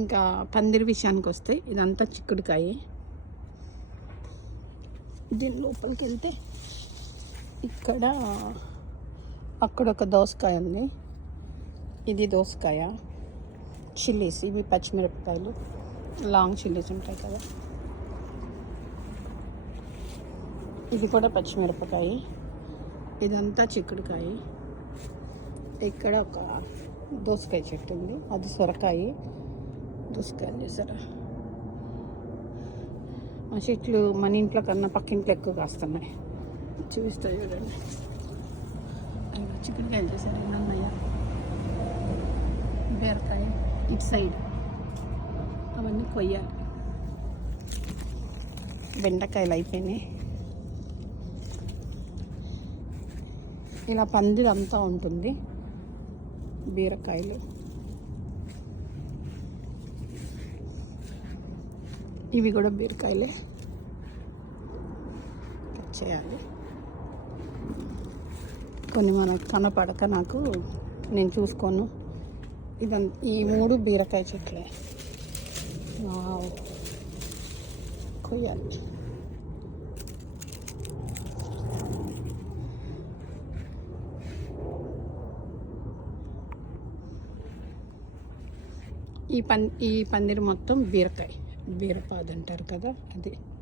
ఇంకా పందిరి విషయానికి వస్తే ఇదంతా చిక్కుడుకాయ. దీని లోపలికి వెళ్తే ఇక్కడ అక్కడ ఒక దోసకాయ ఉంది. ఇది దోసకాయ. చిల్లీస్ ఇవి పచ్చిమిరపకాయలు. లాంగ్ చిల్లీస్ ఉంటాయి కదా. ఇది కూడా పచ్చిమిరపకాయ. ఇదంతా చిక్కుడుకాయ. ఇక్కడ ఒక దోసకాయ చెట్టు ఉంది. అది సొరకాయ. దోసకాయలు చూసారా మా చెట్లు మన ఇంట్లో కన్నా పక్కింట్లో ఎక్కువ కాస్తున్నాయి. చూపిస్తాయి చూడండి. అయ్యో, చిక్కుడుకాయలు చూసారా? ఎన్ని ఉన్నాయా? బీరకాయ ఇటు సైడ్. అవన్నీ కొయ్యాలి. బెండకాయలు అయిపోయినాయి. ఇలా పందిరంతా ఉంటుంది. బీరకాయలు. ఇవి కూడా బీరకాయలే. కట్ చేయాలి. కొన్ని మనకు కనపడక నాకు నేను చూసుకోను. ఇదం ఈ మూడు బీరకాయ చెట్లే. కొయ్యాలి. ఈ పన్ ఈ పందిరి మొత్తం బీరకాయ. బీరపాదు అంటారు కదా అది.